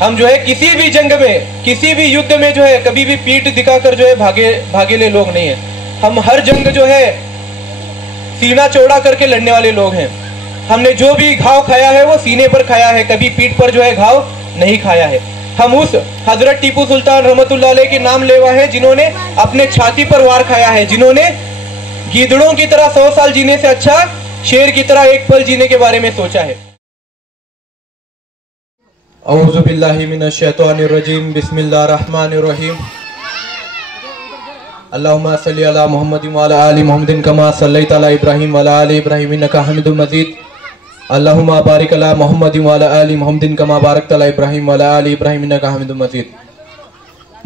हम जो है किसी भी जंग में, किसी भी युद्ध में जो है कभी भी पीठ दिखाकर जो है भागेले लोग नहीं है। हम हर जंग जो है सीना चौड़ा करके लड़ने वाले लोग हैं। हमने जो भी घाव खाया है वो सीने पर खाया है, कभी पीठ पर जो है घाव नहीं खाया है। हम उस हजरत टीपू सुल्तान रहमतुल्लाह अलैह के नाम लेवा है जिन्होंने अपने छाती पर वार खाया है, जिन्होंने गीदड़ों की तरह 100 साल जीने से अच्छा शेर की तरह एक पल जीने के बारे में सोचा है। औज़ु बिल्लाहि मिनश शैतानिर रजीम, बिस्मिल्लाहिर रहमानिर रहीम। अल्लाहुम्मा सल्लि अला मुहम्मदिन व अला आलि मुहम्मदिन कमा सल्लैता अला इब्राहीम व अला आलि इब्राहीम इन्नका हमीदुम मजीद। अल्लाहुम्मा बारिक अला मुहम्मदिन व अला आलि मुहम्मदिन कमा बारकता अला इब्राहीम व अला आलि इब्राहीम इन्नका हमीदुम मजीद।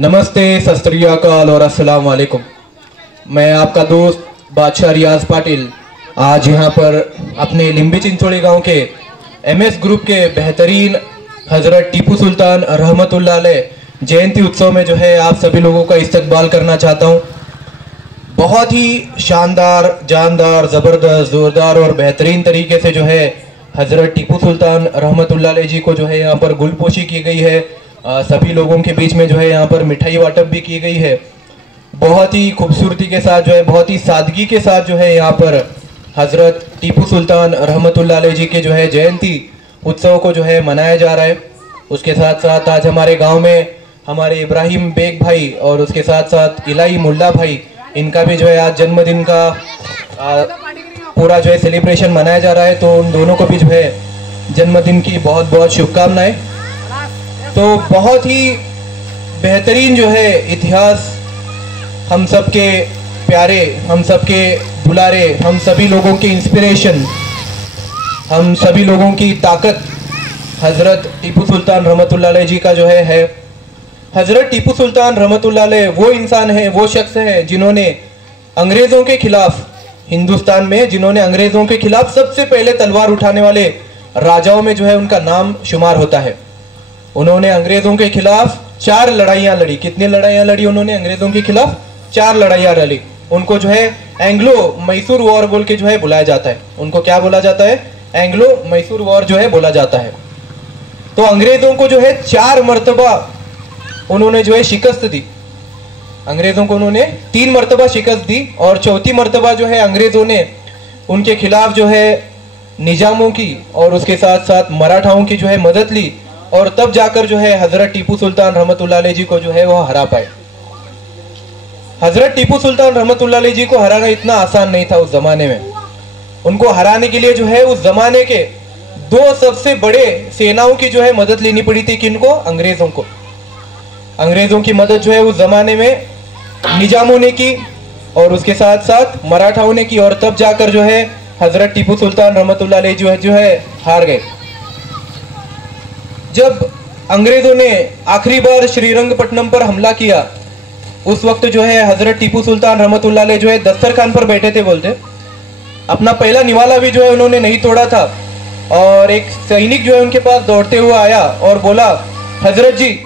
नमस्ते, सत श्री अकाल और अस्सलाम वालेकुम। मैं आपका दोस्त बादशाह रियाज पाटिल आज यहाँ पर अपने लिम्बी चिंचोड़ी गांव के MS ग्रुप के बेहतरीन हजरत टीपू सुल्तान रहमतुल्लाह अलैह जयंती उत्सव में जो है आप सभी लोगों का इस्तकबाल करना चाहता हूँ। बहुत ही शानदार, जानदार, ज़बरदस्त, ज़ोरदार और बेहतरीन तरीके से जो है हजरत टीपू सुल्तान रहमतुल्लाह अलैह जी को जो है यहाँ पर गुलपोशी की गई है। सभी लोगों के बीच में जो है यहाँ पर मिठाई वाटप भी की गई है। बहुत ही खूबसूरती के साथ जो है, बहुत ही सादगी के साथ जो है यहाँ पर हजरत टीपू सुल्तान रहमतुल्लाह अलैह जी के जो है जयंती उत्सव को जो है मनाया जा रहा है। उसके साथ साथ आज हमारे गांव में हमारे इब्राहिम बेग भाई और उसके साथ साथ इलाही मुल्ला भाई, इनका भी जो है आज जन्मदिन का पूरा जो है सेलिब्रेशन मनाया जा रहा है। तो उन दोनों को भी जो है जन्मदिन की बहुत बहुत शुभकामनाएं। तो बहुत ही बेहतरीन जो है इतिहास, हम सबके प्यारे, हम सबके दुलारे, हम सभी लोगों की इंस्पिरेशन, हम सभी लोगों की ताकत हजरत टीपू सुल्तान रहमतुल्लाह अलैह जी का जो है। हजरत टीपू सुल्तान रहमतुल्लाह अलैह वो इंसान है, वो शख्स है जिन्होंने अंग्रेज़ों के खिलाफ, हिंदुस्तान में जिन्होंने अंग्रेज़ों के खिलाफ सबसे पहले तलवार उठाने वाले राजाओं में जो है उनका नाम शुमार होता है। उन्होंने अंग्रेज़ों के खिलाफ 4 लड़ाइयाँ लड़ी। कितनी लड़ाइयाँ लड़ी उन्होंने अंग्रेज़ों के खिलाफ? 4 लड़ाइयाँ लड़ी। उनको जो है एंग्लो मैसूर वॉर बोल के जो है बुलाया जाता है। उनको क्या बोला जाता है? एंग्लो मैसूर वॉर जो है बोला जाता है। तो अंग्रेज़ों को जो है 4 मरतबा उन्होंने जो है शिकस्त दी। अंग्रेज़ों को उन्होंने 3 मरतबा शिकस्त दी और चौथी मरतबा जो है अंग्रेज़ों ने उनके खिलाफ जो है निजामों की और उसके साथ साथ मराठाओं की जो है मदद ली और तब जाकर जो है हजरत टीपू सुल्तान रहमतुल्लाह अलैह जी को जो है वो हरा पाए। हजरत टीपू सुल्तान रहमतुल्लाह अलैह जी को हराना इतना आसान नहीं था उस जमाने में। उनको हराने के लिए जो है उस जमाने के 2 सबसे बड़े सेनाओं की जो है मदद लेनी पड़ी थी। किनको? अंग्रेज़ों को। अंग्रेज़ों की मदद जो है उस जमाने में निजामों ने की और उसके साथ साथ मराठाओं ने की और तब जाकर जो है हजरत टीपू सुल्तान रहमतुल्लाह अलैह जो है हार गए। जब अंग्रेज़ों ने आखिरी बार श्रीरंगपट्टनम पर हमला किया उस वक्त जो है हजरत टीपू सुल्तान रहमतुल्लाह अलैह जो है दस्तरखान पर बैठे थे। बोलते अपना पहला निवाला भी जो है उन्होंने नहीं तोड़ा था और एक सैनिक जो है उनके पास दौड़ते हुए आया और बोला, हजरत जी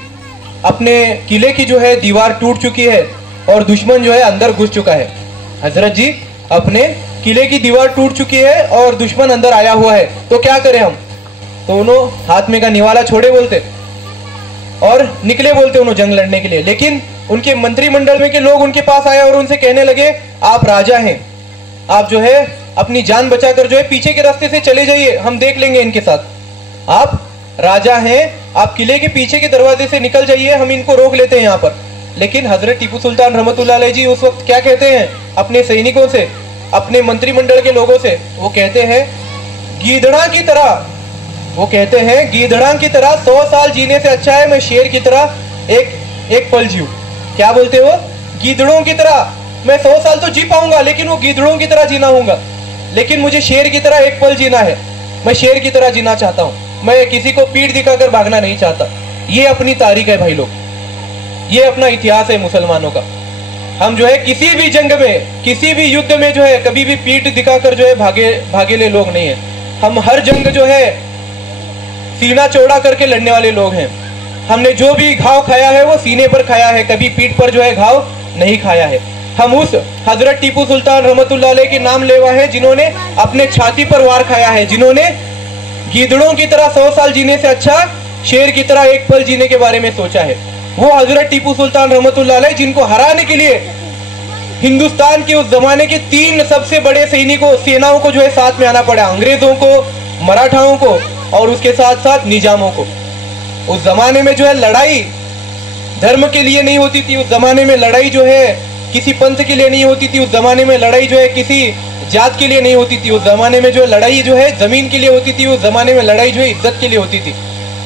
अपने किले की जो है दीवार टूट चुकी है और दुश्मन जो है अंदर घुस चुका है। हजरत जी अपने किले की दीवार टूट चुकी है और दुश्मन अंदर आया हुआ है, तो क्या करें हम? तो उन्होंने हाथ में का निवाला छोड़े बोलते और निकले बोलते उन्होंने जंग लड़ने के लिए। लेकिन उनके मंत्रिमंडल में के लोग उनके पास आए और उनसे कहने लगे, आप राजा हैं, आप जो है अपनी जान बचाकर जो है पीछे के रास्ते से चले जाइए, हम देख लेंगे इनके साथ। आप राजा हैं, आप किले के पीछे के दरवाजे से निकल जाइए, हम इनको रोक लेते हैं यहाँ पर। लेकिन हजरत टीपू सुल्तान रहमतुल्लाह अलैह जी उस वक्त क्या कहते हैं अपने सैनिकों से, अपने मंत्रिमंडल के लोगों से? वो कहते हैं गीदड़ा की तरह, वो कहते हैं गीदड़ा की तरह 100 साल जीने से अच्छा है मैं शेर की तरह एक पल जीऊं। क्या बोलते हो? गीदड़ों की तरह मैं 100 साल तो जी पाऊंगा लेकिन वो गीदड़ों की तरह जीना होगा, लेकिन मुझे शेर की तरह एक पल जीना है। मैं शेर की तरह जीना चाहता हूँ, मैं किसी को पीठ दिखाकर भागना नहीं चाहता। ये अपनी तारीख है भाई लोग, ये अपना इतिहास है मुसलमानों का। हम जो है किसी भी जंग में, किसी भी युद्ध में जो है कभी भी पीठ दिखाकर जो है भागेले लोग नहीं है। हम हर जंग जो है सीना चौड़ा करके लड़ने वाले लोग हैं। हमने जो भी घाव खाया है वो सीने पर खाया है, कभी पीठ पर जो है घाव नहीं खाया है। हम उस हजरत टीपू सुल्तान रहमतुल्लाह अलैह के नाम लेवा है जिन्होंने अपने छाती पर वार खाया है, जिन्होंने गीदड़ों की तरह 100 साल जीने से अच्छा शेर की तरह एक पल जीने के बारे में सोचा है। वो हजरत टीपू सुल्तान रहमतुल्लाह अलैह जिनको हराने के लिए हिंदुस्तान के उस जमाने के 3 सबसे बड़े सेनाओं को जो है साथ में आना पड़ा, अंग्रेजों को, मराठाओं को और उसके साथ साथ निजामों को। उस जमाने में जो है लड़ाई धर्म के लिए नहीं होती थी, उस जमाने में लड़ाई जो है किसी पंथ के लिए नहीं होती थी, उस जमाने में लड़ाई जो है किसी जात के लिए नहीं होती थी, उस जमाने में जो लड़ाई जो है जमीन के लिए होती थी, उस जमाने में लड़ाई जो है इज्जत के लिए होती थी।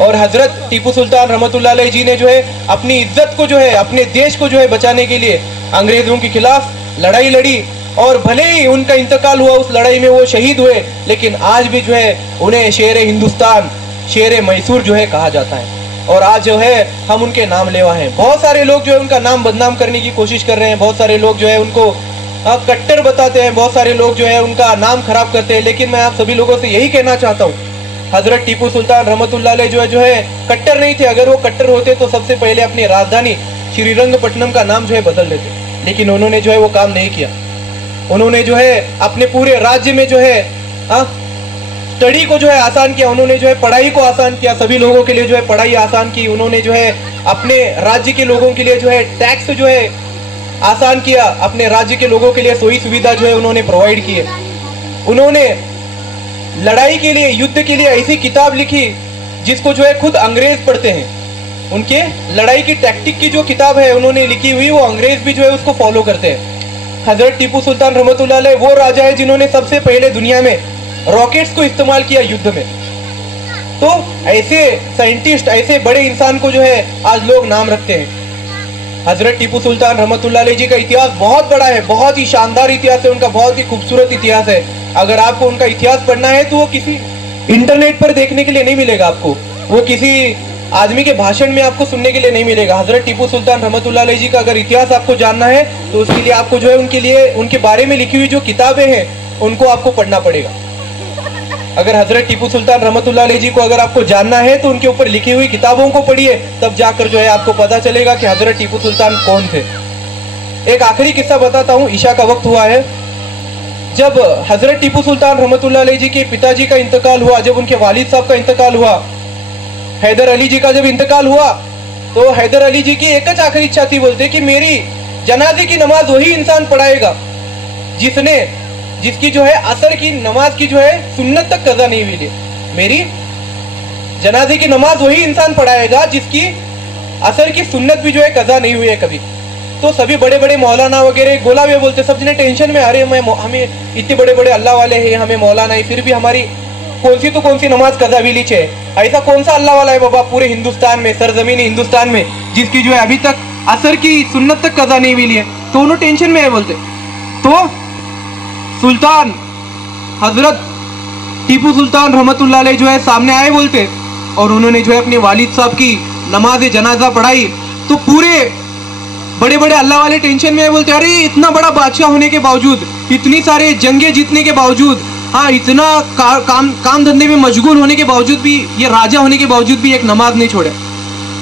और हजरत टीपू सुल्तान रहमतुल्लाह अलैह जी ने जो है अपनी इज्जत को जो है, अपने देश को जो है बचाने के लिए अंग्रेजों के खिलाफ लड़ाई लड़ी। और भले ही उनका इंतकाल हुआ, उस लड़ाई में वो शहीद हुए, लेकिन आज भी जो है उन्हें शेर हिंदुस्तान, शेर मैसूर जो है कहा जाता है। और आज जो है हम उनके नाम लेवा हैं। बहुत सारे लोग जो है उनका नाम बदनाम करने की कोशिश कर रहे हैं, बहुत सारे लोग जो है उनको कट्टर बताते हैं, बहुत सारे लोग जो है उनका नाम खराब करते हैं। लेकिन मैं आप सभी लोगों से यही कहना चाहता हूँ, हजरत टीपू सुल्तान रहमतुल्लाह अलैह जो है कट्टर नहीं थे। अगर वो कट्टर होते तो सबसे पहले अपनी राजधानी श्रीरंगपट्टनम का नाम जो है बदल देते, लेकिन उन्होंने जो है वो काम नहीं किया। उन्होंने जो है अपने पूरे राज्य में जो है स्टडी को जो है आसान किया, उन्होंने जो है पढ़ाई को आसान किया, सभी लोगों के लिए जो है पढ़ाई आसान की। उन्होंने जो है अपने राज्य के लोगों के लिए जो है टैक्स जो है आसान किया, अपने राज्य के लोगों के लिए सोई सुविधा जो है उन्होंने प्रोवाइड की है। उन्होंने लड़ाई के लिए, युद्ध के लिए ऐसी किताब लिखी जिसको जो है खुद अंग्रेज पढ़ते हैं। उनके लड़ाई की टैक्टिक की जो किताब है उन्होंने लिखी हुई, वो अंग्रेज भी जो है उसको फॉलो करते हैं। हजरत टीपू सुल्तान रहमतुल्लाह अलैह वो राजा है जिन्होंने सबसे पहले दुनिया में रॉकेट्स को इस्तेमाल किया युद्ध में। तो ऐसे साइंटिस्ट, ऐसे बड़े इंसान को जो है आज लोग नाम रखते हैं। हजरत टीपू सुल्तान रहमतुल्लाह अलैह जी का इतिहास बहुत बड़ा है, बहुत ही शानदार इतिहास है उनका, बहुत ही खूबसूरत इतिहास है। अगर आपको उनका इतिहास पढ़ना है तो वो किसी इंटरनेट पर देखने के लिए नहीं मिलेगा आपको, वो किसी आदमी के भाषण में आपको सुनने के लिए नहीं मिलेगा। हजरत टीपू सुल्तान रहमतुल्लाह अलैह जी का अगर इतिहास आपको जानना है तो उसके लिए आपको जो है उनके बारे में लिखी हुई जो किताबें हैं उनको आपको पढ़ना पड़ेगा। अगर हजरत टीपू सुल्तान रहमतुल्लाह अलैह जी को अगर आपको जानना है तो उनके ऊपर लिखी हुई किताबों को पढ़िए, तब जाकर जो है आपको पता चलेगा कि हजरत टीपू सुल्तान कौन थे। एक आखिरी किस्सा बताता हूँ। ईशा का वक्त हुआ है, जब हजरत टीपू सुल्तान रहमतुल्लाह अलैह जी के पिताजी का इंतकाल हुआ, जब उनके वालिद साहब का इंतकाल हुआ, हैदर अली जी का जब इंतकाल हुआ, तो हैदर अली जी की एक च आखिरी इच्छा थी, बोलते कि मेरी जनाजे की नमाज वही इंसान पढ़ाएगा जिसकी जो है असर की नमाज की जो है सुन्नत तक कज़ा नहीं हुई है। मेरी जनाजे की नमाज वही इंसान पढ़ाएगा जिसकी असर की सुन्नत भी जो है कज़ा नहीं हुई है कभी। तो सभी बड़े बड़े मौलाना वगैरह गोला हुए बोलते, सब जने टेंशन में, अरे हमें इतने बड़े बड़े अल्लाह वाले हैं, हमें मौलाना है, फिर भी हमारी कौन सी नमाज कज़ा हुई है। ऐसा कौन सा अल्लाह वाला है बाबा पूरे हिंदुस्तान में, सरजमीन हिंदुस्तान में, जिसकी जो है अभी तक असर की सुन्नत तक कज़ा नहीं हुई है। तो उन्होंने टेंशन में है बोलते। तो सुल्तान हजरत टीपू सुल्तान रहमतुल्लाह अलैह जो है सामने आए बोलते, और उन्होंने जो है अपने वालिद साहब की नमाज जनाजा पढ़ाई। तो पूरे बड़े बड़े अल्लाह वाले टेंशन में है बोलते, अरे इतना बड़ा बादशाह होने के बावजूद, इतनी सारे जंगे जीतने के बावजूद, हाँ इतना काम धंधे में मशगूल होने के बावजूद भी, ये राजा होने के बावजूद भी एक नमाज नहीं छोड़े।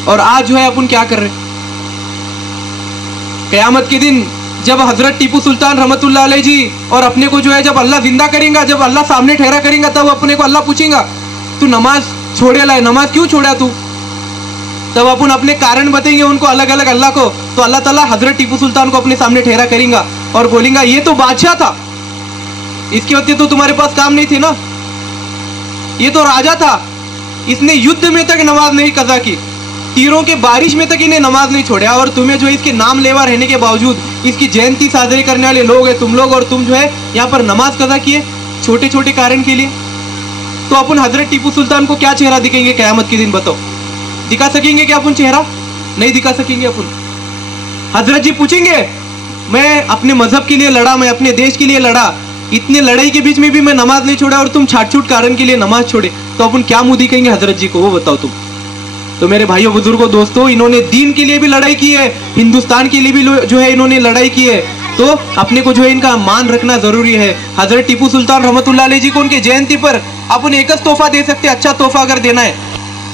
और आज जो है अपन क्या कर रहे, क़यामत के दिन जब हजरत टीपू सुल्तान रहमतुल्लाह अलैह जी और अपने को जो है जब अल्लाह जिंदा करेगा, जब अल्लाह सामने ठहरा करेगा, तब अपने को अल्लाह पूछेगा तू नमाज छोड़े लाए, नमाज क्यों छोड़ा तू। तब अपन अपने कारण बताएंगे उनको अलग अलग अल्लाह को। तो अल्लाह ताला हजरत टीपू सुल्तान को अपने सामने ठहरा करेगा और बोलेगा ये तो बादशाह था, इसके वक्त तो तुम्हारे पास काम नहीं थे ना, ये तो राजा था, इसने युद्ध में तक नमाज नहीं कज़ा की, तीरों के बारिश में तक इन्हें नमाज नहीं छोड़ा, और तुम्हें जो है इसके नाम लेवा रहने के बावजूद, इसकी जयंती साजरी करने वाले लोग हैं तुम लोग, और तुम जो है यहाँ पर नमाज कज़ा किए छोटे छोटे कारण के लिए। तो अपन हजरत टीपू सुल्तान को क्या चेहरा दिखेंगे क़यामत के दिन, बताओ दिखा सकेंगे क्या अपन चेहरा? नहीं दिखा सकेंगे अपन। हजरत जी पूछेंगे मैं अपने मजहब के लिए लड़ा, मैं अपने देश के लिए लड़ा, इतने लड़ाई के बीच में भी मैं नमाज नहीं छोड़ा और तुम छाट छूट कारण के लिए नमाज छोड़े, तो अपन क्या मुंह दिखाएंगे हजरत जी को, वो बताओ तुम। तो मेरे भाइयों बुजुर्गों दोस्तों, इन्होंने दीन के लिए भी लड़ाई की है, हिंदुस्तान के लिए भी जो है इन्होंने लड़ाई की है, तो अपने को जो है इनका मान रखना जरूरी है। हजरत टीपू सुल्तान रहमतुल्लाह अलैह जी को उनके जयंती पर अपन एक तोहफा दे सकते, अच्छा तोहफा अगर देना है,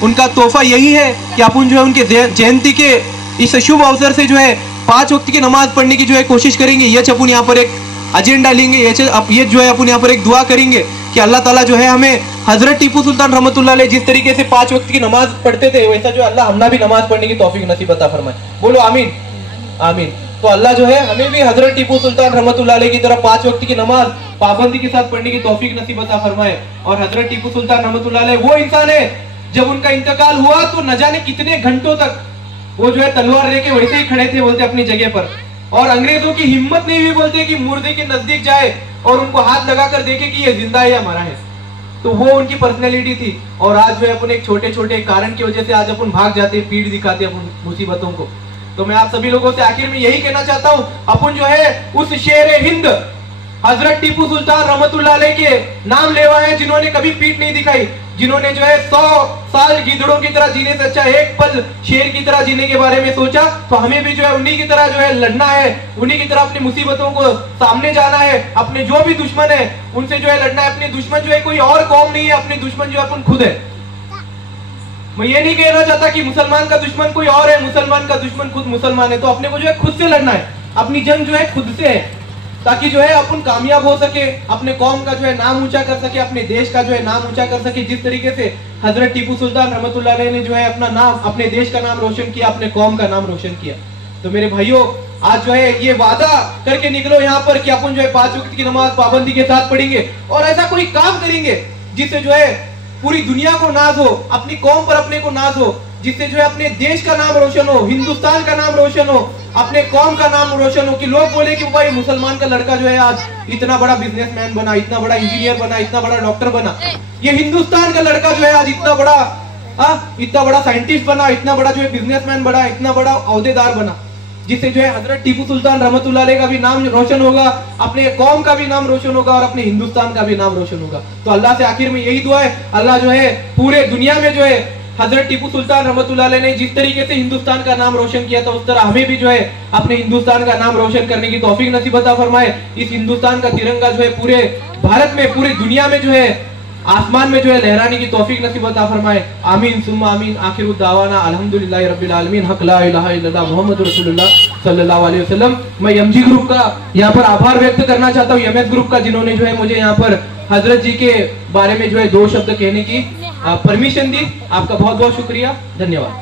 उनका तोहफा यही है कि अपन जो है उनके जयंती के इस शुभ अवसर से जो है 5 वक्त की नमाज पढ़ने की जो है कोशिश करेंगे। ये अपन यहाँ पर एक एजेंडा लेंगे, ये जो है अपन यहाँ पर एक दुआ करेंगे कि अल्लाह ताला जो है हमें हजरत टीपू सुल्तान रहमतुल्लाह अलैह जिस तरीके से 5 वक्त की नमाज पढ़ते थे, वैसा जो अल्लाह हमना भी नमाज पढ़ने की तौफीक नसीब अता फरमाए। बोलो आमीन आमीन। तो अल्लाह जो है हमें भी हजरत टीपू सुल्तान रहमतुल्लाह अलैह की तरह 5 वक्त की नमाज पाबंदी के साथ पढ़ने की तौफीक नसीब अता फरमाए। और हजरत टीपू सुल्तान रहमतुल्लाह अलैह वो इंसान है, जब उनका इंतकाल हुआ तो न जाने कितने घंटों तक वो जो है तलवार लेके वैसे ही खड़े थे, बोलते अपनी जगह पर, और अंग्रेजों की हिम्मत नहीं हुई बोलते कि मुर्दे के नजदीक जाए और उनको हाथ लगाकर देखे कि ये जिंदा है या मरा है। तो वो उनकी पर्सनैलिटी थी। और आज जो है अपन एक छोटे छोटे कारण की वजह से आज अपन भाग जाते, पीठ दिखाते अपन मुसीबतों को। तो मैं आप सभी लोगों से आखिर में यही कहना चाहता हूँ, अपन जो है उस शेर हिंद हजरत टीपू सुल्तान रहमतुल्लाह अलैह के नाम लेवा है, जिन्होंने कभी पीठ नहीं दिखाई, जिन्होंने जो है 100 साल गिद्धड़ों की तरह जीने से अच्छा एक पल शेर की तरह जीने के बारे में सोचा। तो हमें भी जो है उन्हीं की तरह जो है लड़ना है, उन्हीं की तरह अपनी मुसीबतों को सामने जाना है। अपने जो भी दुश्मन है उनसे जो है लड़ना है। अपने दुश्मन जो है कोई और कौम नहीं है, अपने दुश्मन जो है अपन खुद है। मैं ये नहीं कहना चाहता कि मुसलमान का दुश्मन कोई और है, मुसलमान का दुश्मन खुद मुसलमान है। तो अपने को जो है खुद से लड़ना है, अपनी जंग जो है खुद से है, ताकि जो है अपन कामयाब हो सके, अपने कौम का जो है नाम ऊंचा कर सके, अपने देश का जो है नाम ऊंचा कर सके। जिस तरीके से हजरत टीपू सुल्तान रहमतुल्लाह अलैह ने जो है अपना नाम, अपने देश का नाम रोशन किया, अपने कौम का नाम रोशन किया। तो मेरे भाइयों, आज जो है ये वादा करके निकलो यहाँ पर कि अपन जो है 5 वक्त की नमाज पाबंदी के साथ पढ़ेंगे और ऐसा कोई काम करेंगे जिससे जो है पूरी दुनिया को नाज हो, अपनी कौम पर अपने को नाज हो, जिससे जो है अपने देश का नाम रोशन हो, हिंदुस्तान का नाम रोशन हो, अपने कौम का नाम रोशन हो, कि लोग बोले कि भाई मुसलमान का लड़का जो है आज इतना बड़ा बिजनेसमैन बना, इतना बड़ा इंजीनियर बना, इतना बड़ा डॉक्टर बना। ये हिंदुस्तान का लड़का जो है आज इतना बड़ा साइंटिस्ट बना, इतना बड़ा जो है बिजनेसमैन बना, इतना बड़ा ओहदेदार बना, जिससे जो है हजरत टीपू सुल्तान रहमतुल्लाह अलैह का भी नाम रोशन होगा, अपने कौम का भी नाम रोशन होगा और अपने हिंदुस्तान का भी नाम रोशन होगा। तो अल्लाह से आखिर में यही दुआ है, अल्लाह जो है पूरे दुनिया में जो है हजरत टीपू सुल्तान रहमतुल्लाह अलैह ने जिस तरीके से हिंदुस्तान का नाम रोशन किया था, उस तरह हमें भी जो है अपने हिंदुस्तान का नाम रोशन करने की तौफीक नसीब अता फरमाए। इस हिंदुस्तान का तिरंगा जो है पूरे भारत में, पूरी दुनिया में जो है आसमान में जो है लहराने की तौफीक नसीब अता फरमाए। आमीन सुम्मा आमीन। आखिरु दावाना अल्हम्दुलिल्लाहि रब्बिल आलमीन। हक ला इलाहा इल्लल्लाह मुहम्मदुर रसूलुल्लाह सल्लल्लाहु अलैहि वसल्लम। मैं एमजी ग्रुप का यहाँ पर आभार व्यक्त करना चाहता हूँ, एमएस ग्रुप का, जिन्होंने जो है मुझे यहाँ पर हजरत जी के बारे में जो है 2 शब्द कहने की परमिशन दी। आपका बहुत बहुत शुक्रिया, धन्यवाद।